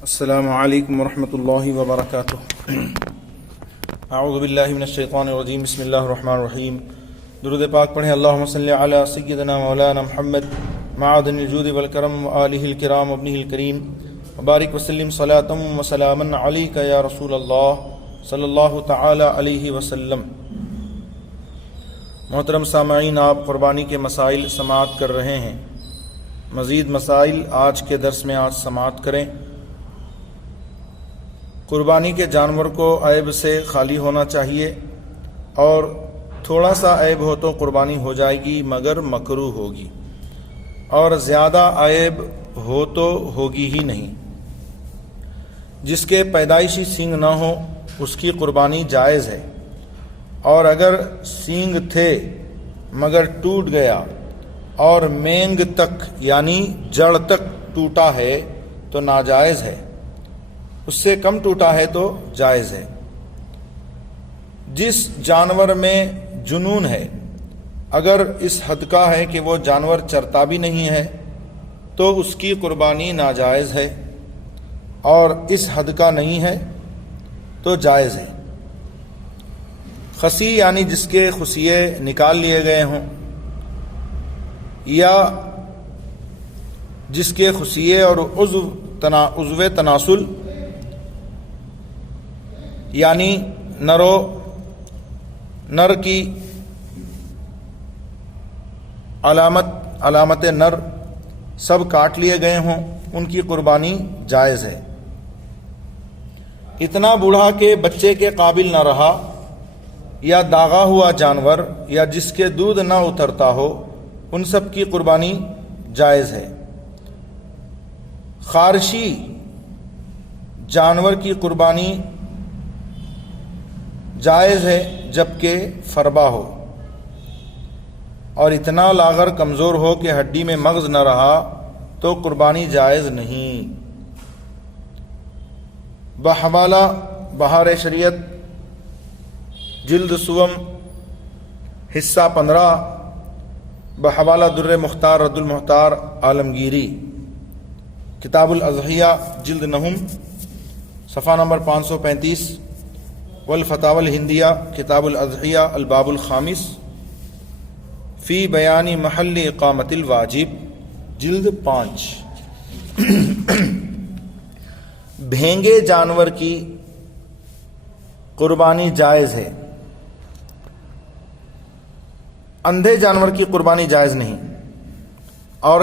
السلام علیکم ورحمۃ اللہ وبرکاتہ۔ اعوذ باللہ من الشیطان الرجیم، بسم اللہ الرحمن الرحیم۔ درود پاک پڑھیں۔ اللہم صلی علی سیدنا مولانا محمد معدن الجود والکرم وآلہ الکرام وابنہ الکریم وبارک وسلم صلاۃ وسلاما علیک یا رسول اللہ صلی اللہ تعالی علیہ وسلم۔ محترم سامعین، آپ قربانی کے مسائل سماعت کر رہے ہیں۔ مزید مسائل آج کے درس میں آج سماعت کریں۔ قربانی کے جانور کو عیب سے خالی ہونا چاہیے، اور تھوڑا سا عیب ہو تو قربانی ہو جائے گی مگر مکروہ ہوگی، اور زیادہ عیب ہو تو ہوگی ہی نہیں۔ جس کے پیدائشی سینگ نہ ہو اس کی قربانی جائز ہے، اور اگر سینگ تھے مگر ٹوٹ گیا اور مینگ تک یعنی جڑ تک ٹوٹا ہے تو ناجائز ہے، اس سے کم ٹوٹا ہے تو جائز ہے۔ جس جانور میں جنون ہے، اگر اس حد کا ہے کہ وہ جانور چرتا بھی نہیں ہے تو اس کی قربانی ناجائز ہے، اور اس حد کا نہیں ہے تو جائز ہے۔ خصی یعنی جس کے خصیے نکال لیے گئے ہوں، یا جس کے خصیے اور عضو تناسل یعنی نر کی علامت نر سب کاٹ لیے گئے ہوں، ان کی قربانی جائز ہے۔ اتنا بوڑھا کہ بچے کے قابل نہ رہا، یا داغا ہوا جانور، یا جس کے دودھ نہ اترتا ہو، ان سب کی قربانی جائز ہے۔ خارشی جانور کی قربانی جائز ہے جبکہ فربا ہو، اور اتنا لاغر کمزور ہو کہ ہڈی میں مغز نہ رہا تو قربانی جائز نہیں۔ بحوالہ بہار شریعت جلد سوم حصہ 15، بحوالہ در مختار رد المختار عالمگیری، کتاب الاضحیہ جلد نہم صفحہ نمبر 535، والفتاوی الہندیہ کتاب الاضحیہ الباب الخامس، فی بیان محل اقامت الواجب جلد 5۔ بھینگے جانور کی قربانی جائز ہے، اندھے جانور کی قربانی جائز نہیں، اور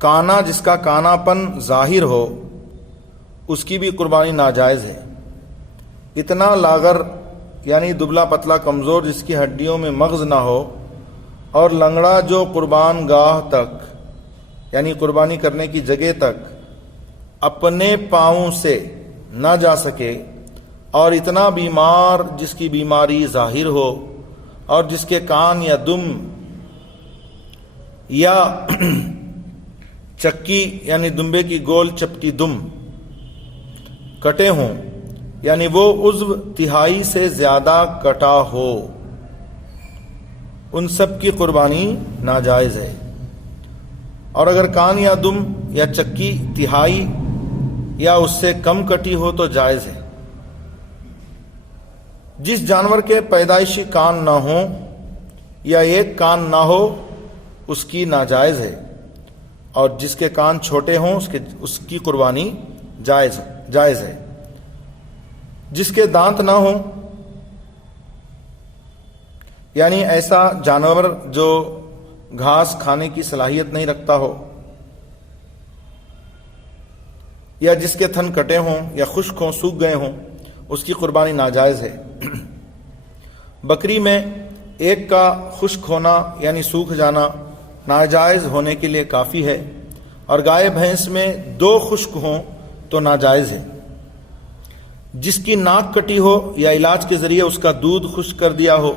کانا جس کا کانا پن ظاہر ہو اس کی بھی قربانی ناجائز ہے۔ اتنا لاغر یعنی دبلا پتلا کمزور جس کی ہڈیوں میں مغز نہ ہو، اور لنگڑا جو قربان گاہ تک یعنی قربانی کرنے کی جگہ تک اپنے پاؤں سے نہ جا سکے، اور اتنا بیمار جس کی بیماری ظاہر ہو، اور جس کے کان یا دم یا چکی یعنی دمبے کی گول چپٹی دم کٹے ہوں، یعنی وہ عضو تہائی سے زیادہ کٹا ہو، ان سب کی قربانی ناجائز ہے۔ اور اگر کان یا دم یا چکی تہائی یا اس سے کم کٹی ہو تو جائز ہے۔ جس جانور کے پیدائشی کان نہ ہو یا ایک کان نہ ہو اس کی ناجائز ہے، اور جس کے کان چھوٹے ہوں اس کی قربانی جائز ہے۔ جس کے دانت نہ ہوں، یعنی ایسا جانور جو گھاس کھانے کی صلاحیت نہیں رکھتا ہو، یا جس کے تھن کٹے ہوں یا خشک ہوں سوکھ گئے ہوں، اس کی قربانی ناجائز ہے۔ بکری میں ایک کا خشک ہونا یعنی سوکھ جانا ناجائز ہونے کے لیے کافی ہے، اور گائے بھینس میں 2 خشک ہوں تو ناجائز ہے۔ جس کی ناک کٹی ہو یا علاج کے ذریعے اس کا دودھ خشک کر دیا ہو،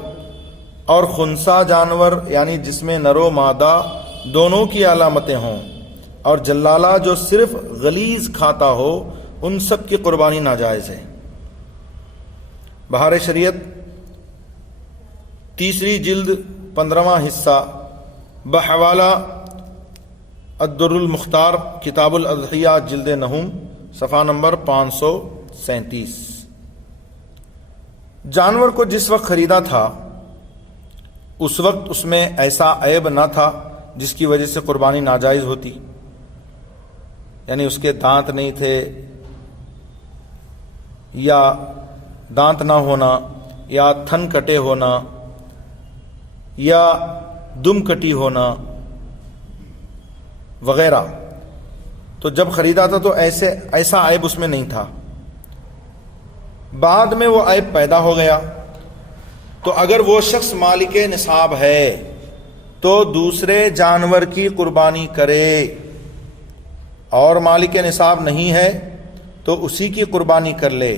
اور خنثی جانور یعنی جس میں نر و مادہ دونوں کی علامتیں ہوں، اور جلالہ جو صرف غلیظ کھاتا ہو، ان سب کی قربانی ناجائز ہے۔ بہار شریعت 3 جلد 15واں حصہ بحوالہ الدر المختار کتاب الاضحیہ جلد نہم صفحہ نمبر 537۔ جانور کو جس وقت خریدا تھا اس وقت اس میں ایسا عیب نہ تھا جس کی وجہ سے قربانی ناجائز ہوتی، یعنی اس کے دانت نہیں تھے یا دانت نہ ہونا یا تھن کٹے ہونا یا دم کٹی ہونا وغیرہ، تو جب خریدا تھا تو ایسا عیب اس میں نہیں تھا۔ بعد میں وہ عیب پیدا ہو گیا تو اگر وہ شخص مالک نصاب ہے تو دوسرے جانور کی قربانی کرے، اور مالک نصاب نہیں ہے تو اسی کی قربانی کر لے۔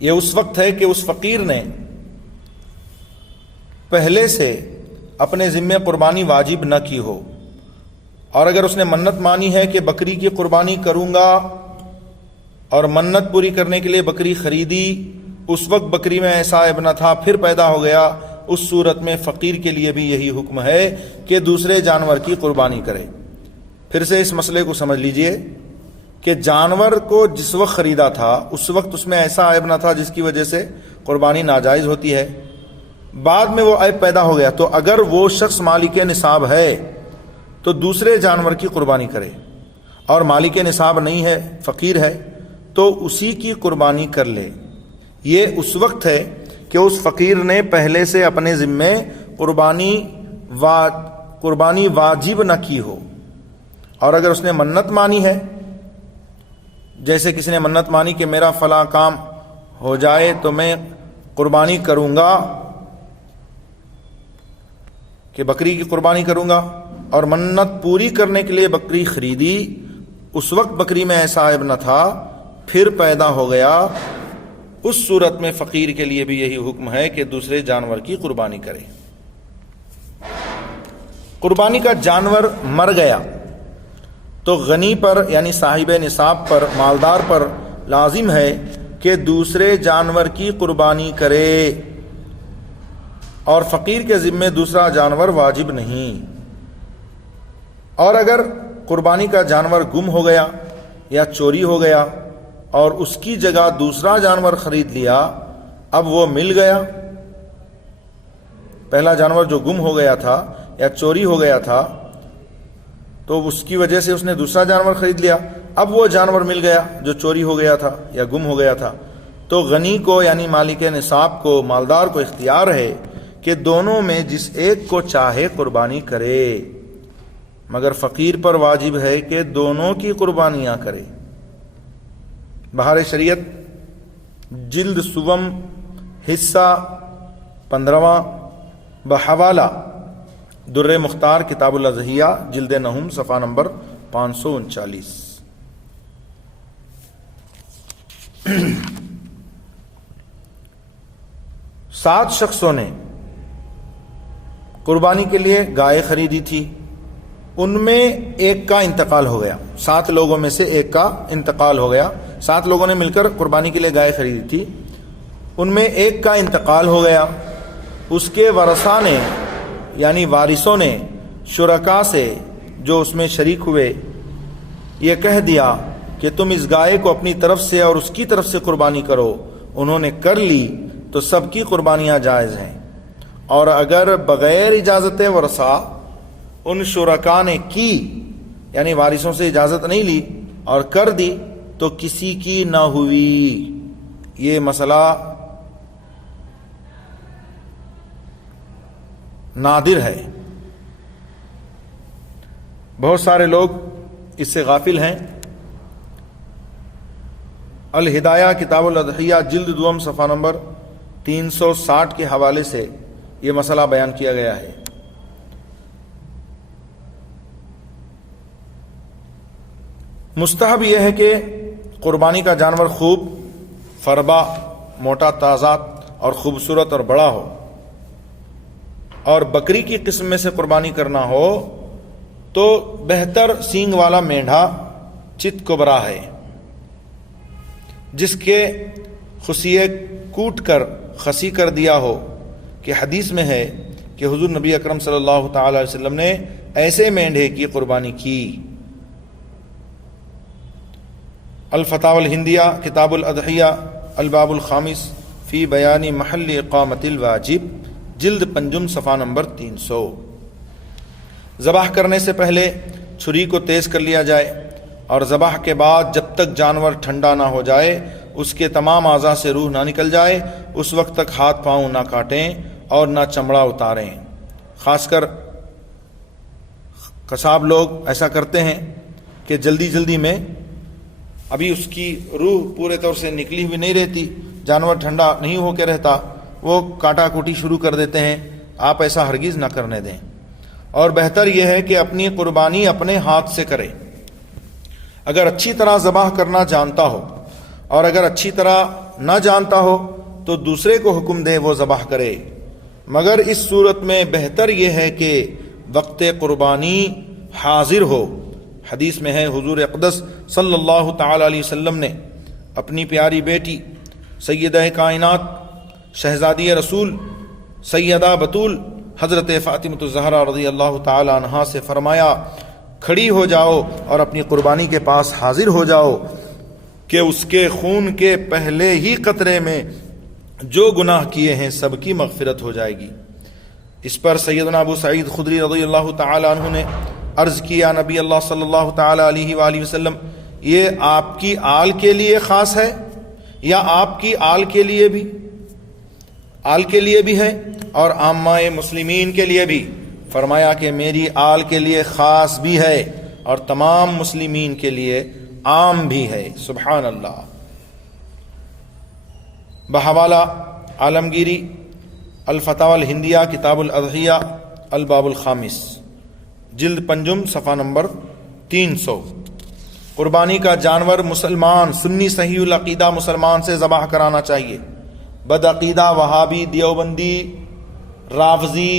یہ اس وقت ہے کہ اس فقیر نے پہلے سے اپنے ذمے قربانی واجب نہ کی ہو، اور اگر اس نے منت مانی ہے کہ بکری کی قربانی کروں گا اور منت پوری کرنے کے لیے بکری خریدی، اس وقت بکری میں ایسا عیب نہ تھا، پھر پیدا ہو گیا، اس صورت میں فقیر کے لیے بھی یہی حکم ہے کہ دوسرے جانور کی قربانی کرے۔ پھر سے اس مسئلے کو سمجھ لیجئے کہ جانور کو جس وقت خریدا تھا اس وقت اس میں ایسا عیب نہ تھا جس کی وجہ سے قربانی ناجائز ہوتی ہے، بعد میں وہ عیب پیدا ہو گیا تو اگر وہ شخص مالک نصاب ہے تو دوسرے جانور کی قربانی کرے، اور مالک نصاب نہیں ہے، فقیر ہے، تو اسی کی قربانی کر لے۔ یہ اس وقت ہے کہ اس فقیر نے پہلے سے اپنے ذمے قربانی واجب نہ کی ہو، اور اگر اس نے منت مانی ہے، جیسے کسی نے منت مانی کہ میرا فلاں کام ہو جائے تو میں قربانی کروں گا، کہ بکری کی قربانی کروں گا، اور منت پوری کرنے کے لیے بکری خریدی، اس وقت بکری میں ایسا عیب نہ تھا، پھر پیدا ہو گیا، اس صورت میں فقیر کے لیے بھی یہی حکم ہے کہ دوسرے جانور کی قربانی کرے۔ قربانی کا جانور مر گیا تو غنی پر یعنی صاحب نصاب پر، مالدار پر لازم ہے کہ دوسرے جانور کی قربانی کرے، اور فقیر کے ذمے دوسرا جانور واجب نہیں۔ اور اگر قربانی کا جانور گم ہو گیا یا چوری ہو گیا اور اس کی جگہ دوسرا جانور خرید لیا، اب وہ مل گیا، پہلا جانور جو گم ہو گیا تھا یا چوری ہو گیا تھا تو اس کی وجہ سے اس نے دوسرا جانور خرید لیا، اب وہ جانور مل گیا جو چوری ہو گیا تھا یا گم ہو گیا تھا، تو غنی کو یعنی مالک نصاب کو، مالدار کو اختیار ہے کہ دونوں میں جس ایک کو چاہے قربانی کرے، مگر فقیر پر واجب ہے کہ دونوں کی قربانیاں کرے۔ بہار شریعت جلد سوم حصہ 15واں بحوالہ در مختار کتاب الاضحیہ جلد نہم صفحہ نمبر 539۔ سات شخصوں نے قربانی کے لیے گائے خریدی تھی، ان میں ایک کا انتقال ہو گیا، 7 لوگوں میں سے ایک کا انتقال ہو گیا، 7 لوگوں نے مل کر قربانی کے لیے گائے خریدی تھی، ان میں ایک کا انتقال ہو گیا، اس کے ورثاء نے یعنی وارثوں نے شرکاء سے جو اس میں شریک ہوئے یہ کہہ دیا کہ تم اس گائے کو اپنی طرف سے اور اس کی طرف سے قربانی کرو، انہوں نے کر لی تو سب کی قربانیاں جائز ہیں، اور اگر بغیر اجازت ورثاء ان شرکاء نے کی یعنی وارثوں سے اجازت نہیں لی اور کر دی تو کسی کی نہ ہوئی۔ یہ مسئلہ نادر ہے، بہت سارے لوگ اس سے غافل ہیں۔ الہدایہ کتاب الاضحیہ جلد دوم صفحہ نمبر 360 کے حوالے سے یہ مسئلہ بیان کیا گیا ہے۔ مستحب یہ ہے کہ قربانی کا جانور خوب فربا، موٹا، تازہ اور خوبصورت اور بڑا ہو، اور بکری کی قسم میں سے قربانی کرنا ہو تو بہتر سینگ والا مینڈھا چت کبرا ہے، جس کے خصیے کوٹ کر خسی کر دیا ہو، کہ حدیث میں ہے کہ حضور نبی اکرم صلی اللہ تعالی علیہ وسلم نے ایسے مینڈھے کی قربانی کی۔ الفتاوی الہندیہ کتاب الاضحیہ الباب الخامس فی بیان محل اقامت الواجب، جلد پنجم صفحہ نمبر 300۔ ذبح کرنے سے پہلے چھری کو تیز کر لیا جائے اور ذبح کے بعد جب تک جانور ٹھنڈا نہ ہو جائے، اس کے تمام اعضاء سے روح نہ نکل جائے، اس وقت تک ہاتھ پاؤں نہ کاٹیں اور نہ چمڑا اتاریں۔ خاص کر قصاب لوگ ایسا کرتے ہیں کہ جلدی جلدی میں ابھی اس کی روح پورے طور سے نکلی ہوئی نہیں رہتی، جانور ٹھنڈا نہیں ہو کے رہتا، وہ کاٹا کوٹی شروع کر دیتے ہیں۔ آپ ایسا ہرگز نہ کرنے دیں، اور بہتر یہ ہے کہ اپنی قربانی اپنے ہاتھ سے کرے۔ اگر اچھی طرح ذبح کرنا جانتا ہو، اور اگر اچھی طرح نہ جانتا ہو تو دوسرے کو حکم دے وہ ذبح کرے، مگر اس صورت میں بہتر یہ ہے کہ وقت قربانی حاضر ہو۔ حدیث میں ہے حضور اقدس صلی اللہ تعالی علیہ وسلم نے اپنی پیاری بیٹی سیدہ کائنات شہزادی رسول سیدہ بطول حضرت فاطمہ الزہرا رضی اللہ تعالی عنہا سے فرمایا، کھڑی ہو جاؤ اور اپنی قربانی کے پاس حاضر ہو جاؤ کہ اس کے خون کے پہلے ہی قطرے میں جو گناہ کیے ہیں سب کی مغفرت ہو جائے گی۔ اس پر سیدنا ابو سعید خدری رضی اللہ تعالی عنہ نے عرض کیا، نبی اللہ صلی اللہ تعالی علیہ وآلہ وسلم، یہ آپ کی آل کے لیے خاص ہے یا آپ کی آل کے لیے بھی ہے اور عامہ مسلمین کے لیے بھی؟ فرمایا کہ میری آل کے لیے خاص بھی ہے اور تمام مسلمین کے لیے عام بھی ہے۔ سبحان اللہ۔ بحوالہ عالمگیری الفتاوی الہندیہ کتاب الاضحیہ الباب الخامس، جلد پنجم صفحہ نمبر 300۔ قربانی کا جانور مسلمان سنی صحیح العقیدہ مسلمان سے ذبح کرانا چاہیے۔ بدعقیدہ وہابی، دیوبندی، رافضی،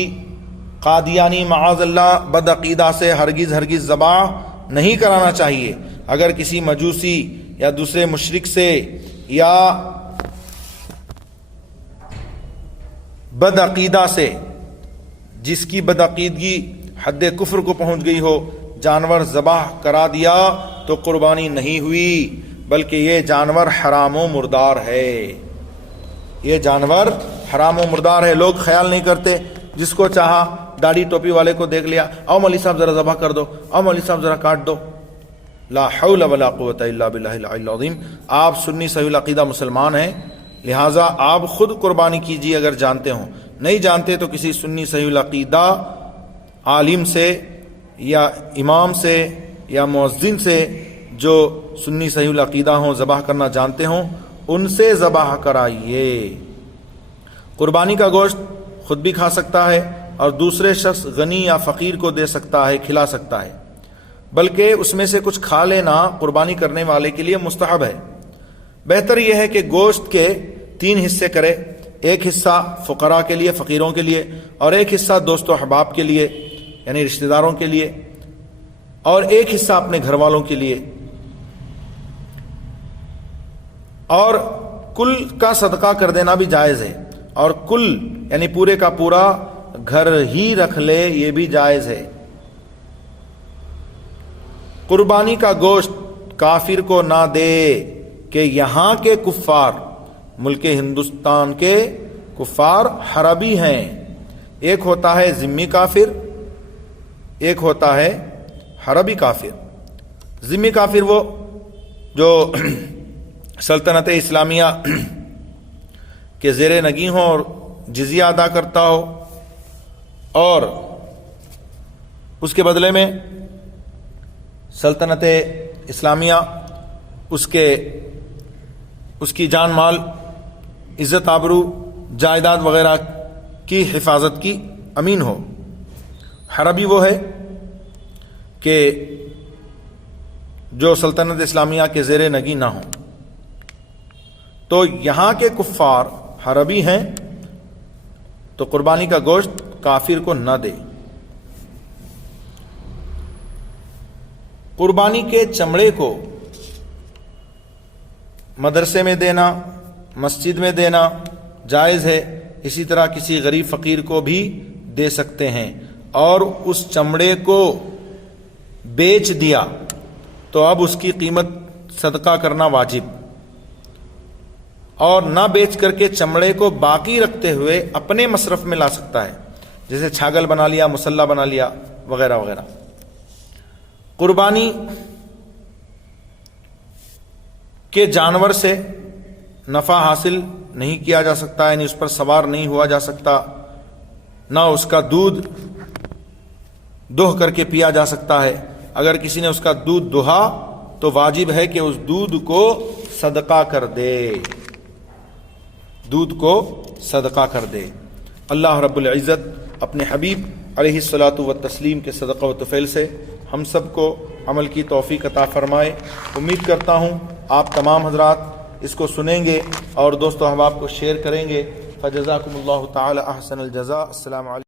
قادیانی معاذ اللہ بدعقیدہ سے ہرگز ذبح نہیں کرانا چاہیے۔ اگر کسی مجوسی یا دوسرے مشرک سے یا بدعقیدہ سے جس کی بدعقیدگی حد کفر کو پہنچ گئی ہو جانور ذبح کرا دیا تو قربانی نہیں ہوئی، بلکہ یہ جانور حرام و مردار ہے۔ یہ جانور حرام و مردار ہے۔ لوگ خیال نہیں کرتے، جس کو چاہا داڑھی ٹوپی والے کو دیکھ لیا، آؤ مولوی صاحب ذرا ذبح کر دو، آؤ مولوی صاحب ذرا کاٹ دو۔ لا حول ولا قوت الا باللہ العلی العظیم۔ آپ سنی صحیح العقیدہ مسلمان ہیں، لہٰذا آپ خود قربانی کیجیے اگر جانتے ہوں، نہیں جانتے تو کسی سنی صحیح العقیدہ عالم سے یا امام سے یا مؤذن سے جو سنی صحیح العقیدہ ہوں، ذبح کرنا جانتے ہوں، ان سے ذبح کرائیے۔ قربانی کا گوشت خود بھی کھا سکتا ہے اور دوسرے شخص غنی یا فقیر کو دے سکتا ہے، کھلا سکتا ہے، بلکہ اس میں سے کچھ کھا لینا قربانی کرنے والے کے لیے مستحب ہے۔ بہتر یہ ہے کہ گوشت کے 3 حصے کرے، ایک حصہ فقراء کے لیے، فقیروں کے لیے، اور ایک حصہ دوست و احباب کے لیے یعنی رشتہ داروں کے لیے، اور ایک حصہ اپنے گھر والوں کے لیے، اور کل کا صدقہ کر دینا بھی جائز ہے، اور کل یعنی پورے کا پورا گھر ہی رکھ لے یہ بھی جائز ہے۔ قربانی کا گوشت کافر کو نہ دے کہ یہاں کے کفار، ملک ہندوستان کے کفار حربی ہیں۔ ایک ہوتا ہے ذمی کافر، ایک ہوتا ہے حربی کافر۔ ذمی کافر وہ جو سلطنت اسلامیہ کے زیر نگین ہو اور جزیہ ادا کرتا ہو، اور اس کے بدلے میں سلطنت اسلامیہ اس کی جان مال، عزت آبرو، جائیداد وغیرہ کی حفاظت کی امین ہو۔ حربی وہ ہے کہ جو سلطنت اسلامیہ کے زیر نگین نہ ہوں۔ تو یہاں کے کفار حربی ہیں تو قربانی کا گوشت کافر کو نہ دے۔ قربانی کے چمڑے کو مدرسے میں دینا، مسجد میں دینا جائز ہے، اسی طرح کسی غریب فقیر کو بھی دے سکتے ہیں۔ اور اس چمڑے کو بیچ دیا تو اب اس کی قیمت صدقہ کرنا واجب، اور نہ بیچ کر کے چمڑے کو باقی رکھتے ہوئے اپنے مصرف میں لا سکتا ہے، جیسے چھاگل بنا لیا، مسلح بنا لیا، وغیرہ وغیرہ۔ قربانی کے جانور سے نفع حاصل نہیں کیا جا سکتا، یعنی اس پر سوار نہیں ہوا جا سکتا، نہ اس کا دودھ دوہ کر کے پیا جا سکتا ہے۔ اگر کسی نے اس کا دودھ دوہا تو واجب ہے کہ اس دودھ کو صدقہ کر دے، دودھ کو صدقہ کر دے۔ اللہ رب العزت اپنے حبیب علیہ الصلاۃ والتسلیم کے صدقہ و طفیل سے ہم سب کو عمل کی توفیق عطا فرمائے۔ امید کرتا ہوں آپ تمام حضرات اس کو سنیں گے اور دوست و احباب کو شیئر کریں گے۔ فجزاکم اللہ تعالی احسن الجزاء۔ السلام علیکم۔